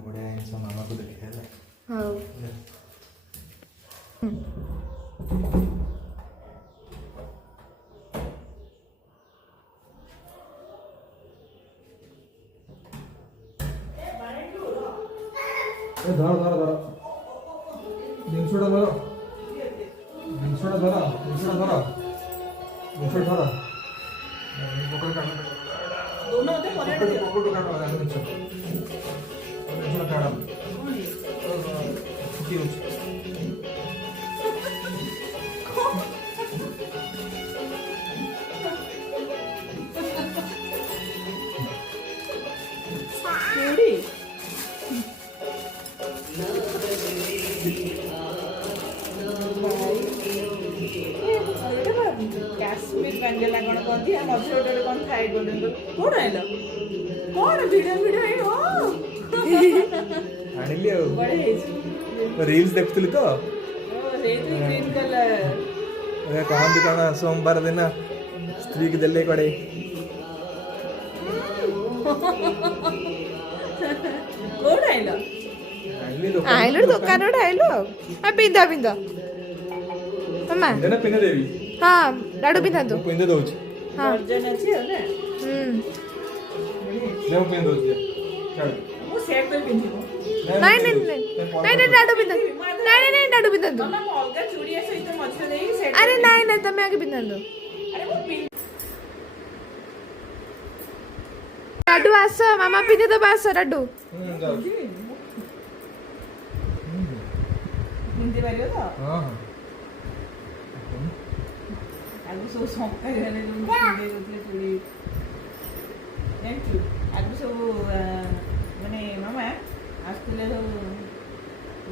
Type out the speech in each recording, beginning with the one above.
बढ़िया जिन मामा को देखा हाँ धर धर धर जिनसटा धर जिनसटा धर जिनसटा धर जिनसटा धर पकड़ काट दोनों होते पकड़ पकड़ काट जिनसटा काट छुट्टी हो चूड़ी काश्मीर बांगेला कौन कहती है मझे गोटे कौन थाए गोल्डन कौन आइल कौन वीडियो वीडियो आनिली आ बड़े रील्स देखुली तो ग्रीन कलर अरे कहती कौन सोमवार दिन स्त्री की देले कड़े कौन आइल आइलो दुकान रे आइलो आ पिंदा पिंदा मामा देना पिने देवी हाँ लाडू पिंदा दो पिंदे दउची हाँ वर्जन अछि हो ना ले पिने दउची चल मु सेट कर पिंदिबो नहीं नहीं नहीं नहीं लाडू पिंदा नहीं नहीं नहीं लाडू पिंदा दो मामा अलगा चूड़ी सहित मझे देई सेट अरे नहीं नहीं तमे आगे पिंदा दो अरे मु लाडू आस मामा पिंदे दो आस लाडू जाओ पिंदे पारियो तो हां आगु सब संका गले जो पिंदे गोते चूड़ी थैंक यू आगु सब माने मामा आसले सब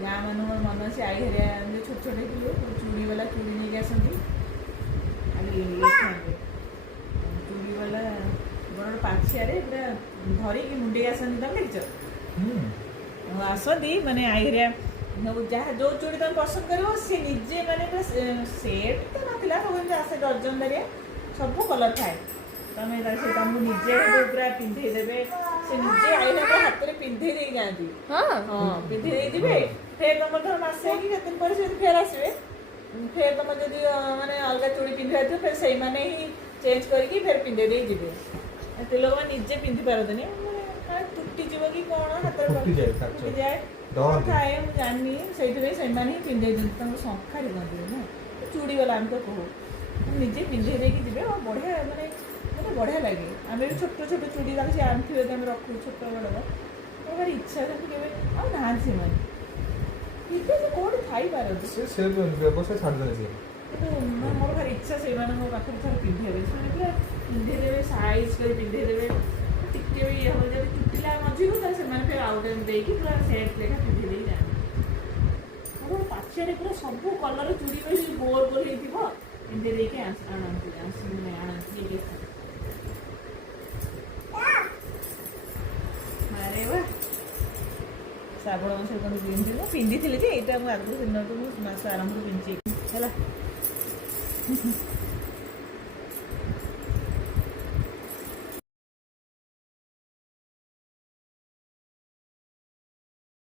गाँ मान मन से आई हरिया छोट छोट चूड़ी वाला चूड़ी नहीं आसती चूड़ी वाला बड़ पाछिया पूरा धरिकी मुंडे आसती तुम देखच आसती माने आई हरिया जहाँ जो चूड़ी तुम पसंद कर सी निजे मैंने सेट तो ना आसे डर्जन दारिया सब कलर थाए तुम तुमको निजे पूरा पिंधे देवे से निजे आईना हाथ में पिंधे दे जाती हाँ हाँ पिंधे दे दिबे फिर तुम धर मासे कि केतन पर से फेर आसबे फिर तुम जदि माने अलग चूड़ी पिंधि आथि फिर सेई माने ही चेंज करके फिर पिंधे दे दिबे एते लोग निजे पिंधि पारदनी माने टूटी जीव कि कोन हाथ टूटी जाए टूटी जाए डर थाए मु जानि सेइथि से माने ही पिंधे दिन तुम संखारी गंदी ना चूड़ी वाला हम तो कहू निजे पिंधे दे कि दिबे और बढ़िया माने मतलब बढ़िया लगे आम भी छोट छोट चूड़ी लगे आनते रखू छोट बड़ मोर इच्छा था कि ना से मैंने कौन खाई पार से व्यवसाय छाड़ देने से मोर भारी इच्छा से पाखे थोड़ा पिंधे पूरा पिंधे देवे साइज कर पिंधे देवे टिके भी हम जब चुटिला मझी से फिर आउट देकी पूरा सेट लेखा पिंधे दे जाए पाछे पूरा सब कलर चूड़ी कर गोल गोल हो पिंधे देके आनती आनती अरे वाह श्रावण मास पिंधि पिंधि ये आगुरी दिन मास आरंभ पिंधि है